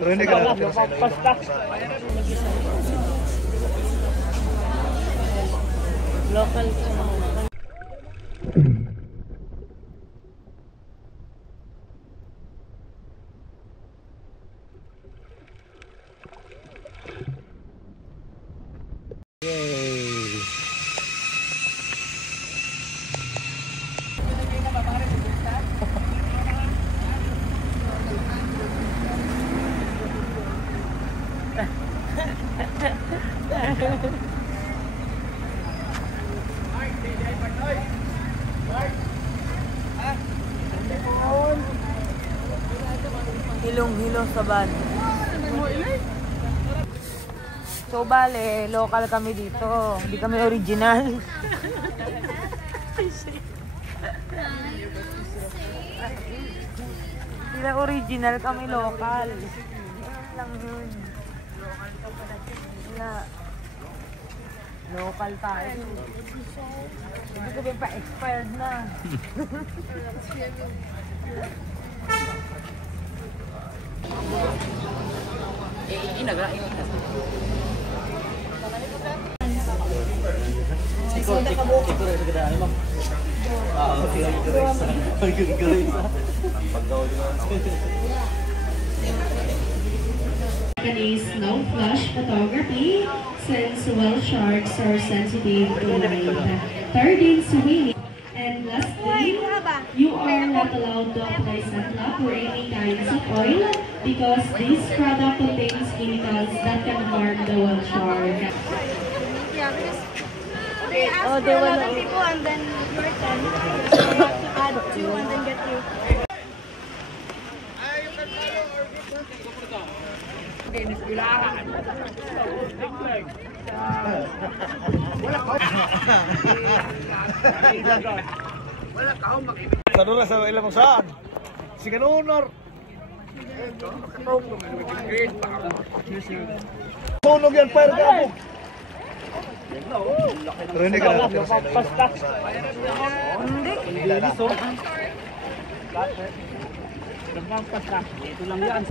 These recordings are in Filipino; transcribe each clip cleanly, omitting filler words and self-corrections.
Rinig ka natin sa local. Hilong-hilong sa van. So bale, local kami dito. Hindi kami original. Sila original, kami local. Yan lang yun. Local tayo. Hindi ko pa expired na. Is no flash photography since whale sharks are sensitive to light. Third is swimming. And lastly, you are not allowed to apply sunblock or any kinds of oil because this product contains chemicals that can harm the whale shark. Yeah, because they ask for a lot of people and then your turn. So you have to add two and then get you. Tanong sa ilang mo saan? Si Kanunor. Sunog yan, fire ka po. Rinig ka natin sa Hindi. Ito lang yan.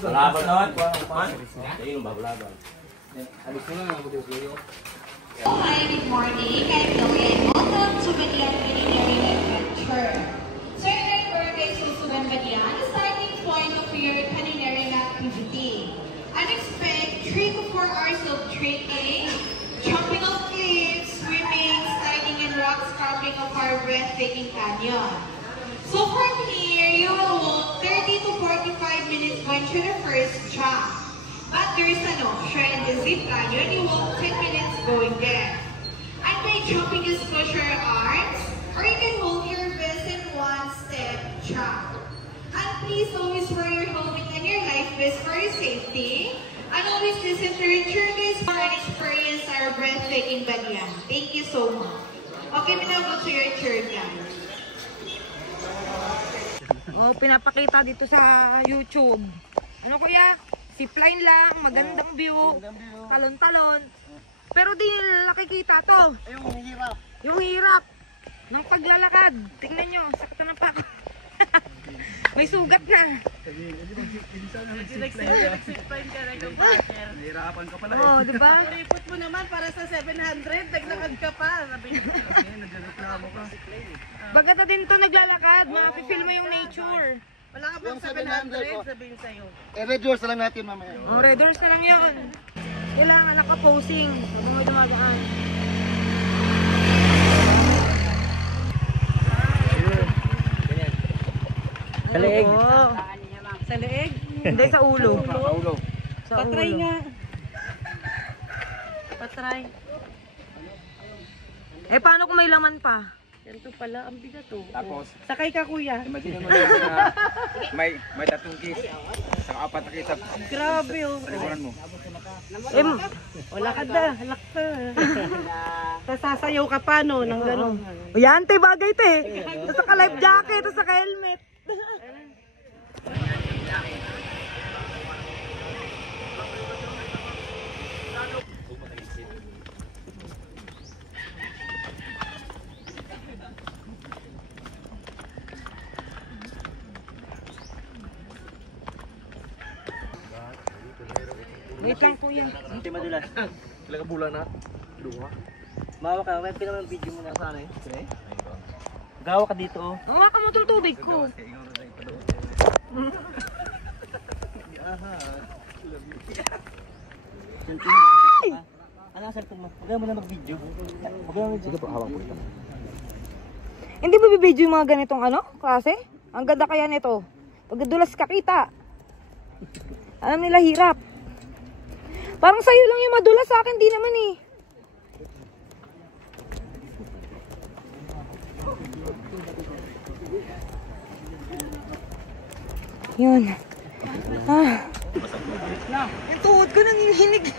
Laban naman. Ayun ang babalaban. Hi, good morning. I'm Logan. Welcome to Badian Culinary Adventure. So your birthday is to Badian, the starting point of your culinary activity. And expect 3 to 4 hours of trekking, jumping off cliffs, swimming, sliding in rock, scrambling of our breathtaking canyon. So from here, you will walk 30 to 45 minutes going to the first jump. But there is an option in the zip canyon, you walk 10 minutes going there. And by jumping, just push your arms, or you can hold your vest in one-step jump. And please always wear your helmet and your life vest for your safety. And always listen to your tour guides for an experience our breathtaking Badian. Thank you so much. Okay, we now go to your tour guide. Oh, pinapakita dito sa YouTube. Ano kuya? Zipline lang, magandang view, talon-talon. Pero di nila nakikita to. Yung hirap. Yung hirap ng paglalakad. Tingnan nyo, sakit na pa ako. May sugat na. Nag-zipline ka na yung partner. Nahirapan ka pala eh. Oo, diba? Report mo naman para sa 700, naglakad ka pa. Sabi ko, nagreklamo ka. Bagat na din to naglalakad, makapifil mo yung nature. Wala ka bang 700, sabihin sa'yo. Red doors na lang natin mamaya. Oh, red doors na lang yun. Kailangan naka-posing. Huwag mo dumagaan. Sa leeg. Sa leeg? Hindi, sa ulo. Sa ulo. Patry nga. Patry. Eh, paano kung may laman pa? Ganito pala, ang bigat to. Tapos, Sakay ka kuya. imagine mo lang na may tatlong kiss. Saka apat na kiss sa Grabe oh. likuran mo. Wala ka da, halak ka. Sasayaw ka pa no, ng gano'n. Yan, te, bagay, te. Tapos saka life jacket, tapos saka helmet. Wait lang, kuya. Hindi madulas. Ilang bulan na? Luha. Mawa ka, may pinamang video mo na sana eh. Gawa ka dito oh. Hawakan mo itong tubig ko. Ano ang cellphone mo? Huwag mo na mag-video. Huwag mo mag-video. Sige po, hawak po ito. Hindi ba bibidyo yung mga ganitong ano, klase? Ang ganda kaya nito. Pag dulas ka kita. Alam nila hirap. Parang sa'yo lang yung madulas, sa akin di naman eh. Yun. Ah. Yung tuhod ko nanginginig.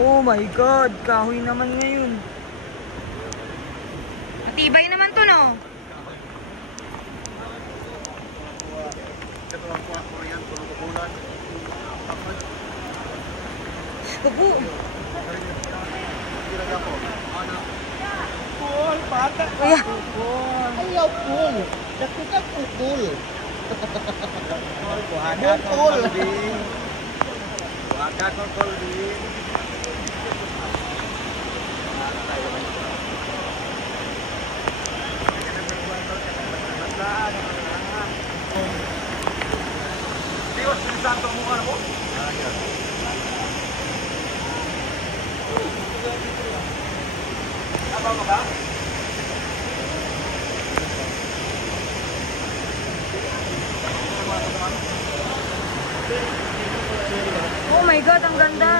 Oh my God, kahoy naman ngayon. Matibay naman to, no? Gugu. Kuya. Ayaw pul. Dakukat pukul. Bukul. Wakat pukul din. Tiwas, sinisanto mo ka na mo? Apa ka ba? Oh my God, ang ganda.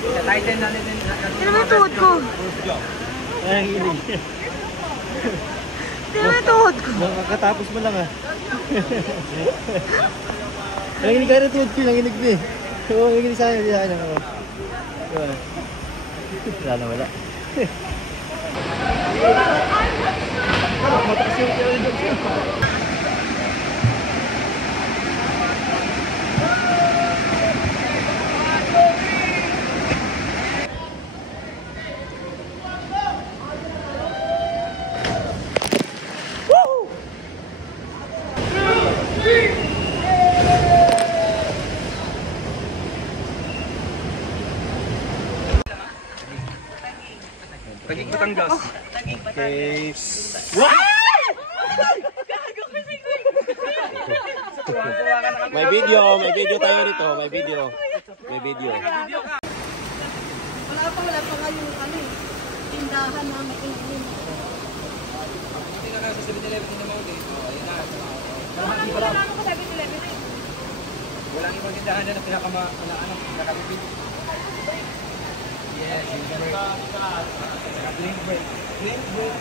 Sa title na din. Hindi naman yung tuhod ko. Nanginig. Hindi naman yung tuhod ko. Makakatapos mo lang ah. Nanginig ka rin tuwad ko, nanginig ko eh. Oo, nanginig sa akin, hindi sa akin ako. Wala na wala. Matakas yung Tagig Batangas. Okay. May video tayo rito, may video. Wala pa nga yung ano eh. Tindahan na may ingin. Hindi na nga sa 7-Eleven din naman dito. Ayun na. Wala na ako sa 7-Eleven eh. Walang ibang tindahan na nakabibig. Yes, yung break. Blink break.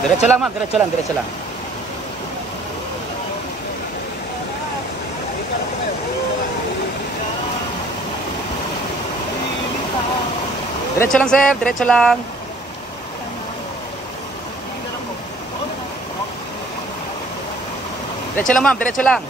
Diretso lang, ma'am. Diretso lang. Diretso lang, sir. Diretso lang. Diretso lang, ma'am. Diretso lang.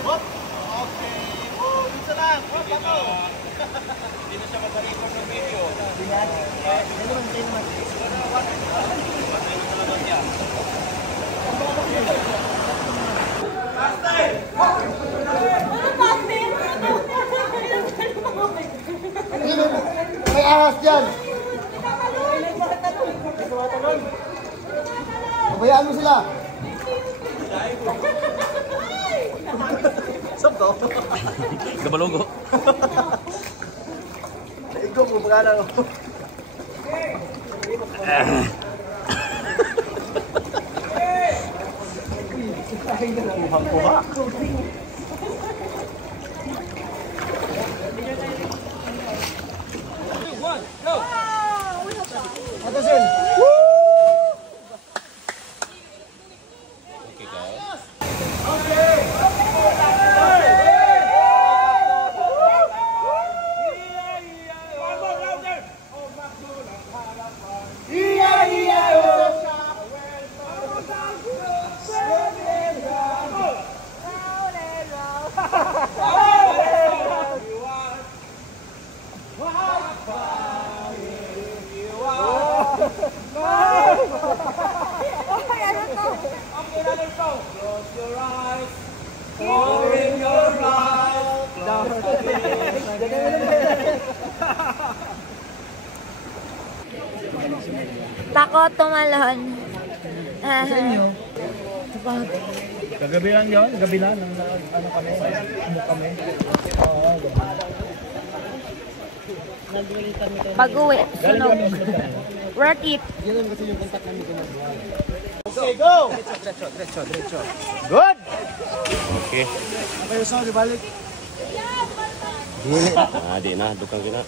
Last dyan. Pabayaan mo sila. Sab ko? Gabalonggo. Ikaw mo, pagkala ko. Kuhang-kuha. Atasin. Okay, guys. Takot tumalon. Kagabi lang yun, gabi lang. Ano kami, ano kami. Oo, gabi. Pag-uwi, sunog. Worth it. Okay, go! Good! Okay. Okay, so, di balik. Di na. Dukang kina.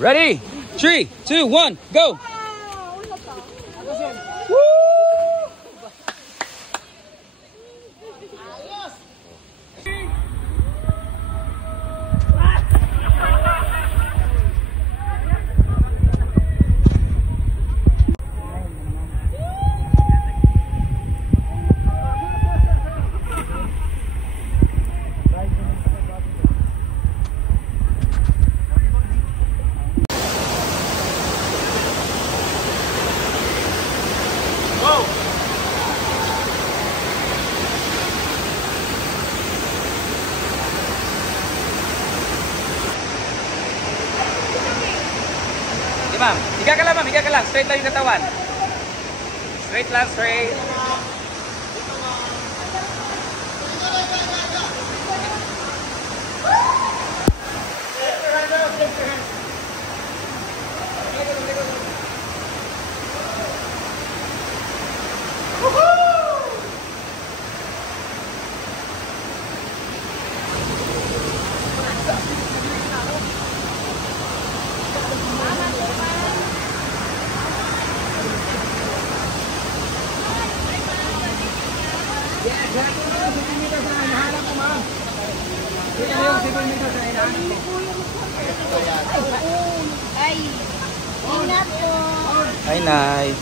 Ready? 3, 2, 1, go! Ma'am, higa ka lang ma'am, higa ka lang. Straight lang yung katawan. Straight lang, straight. Ay, ingat po. Hi, Nay.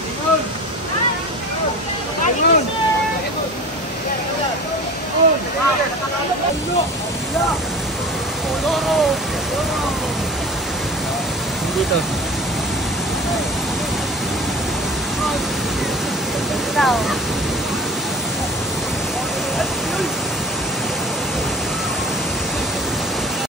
Dito. Ikaw.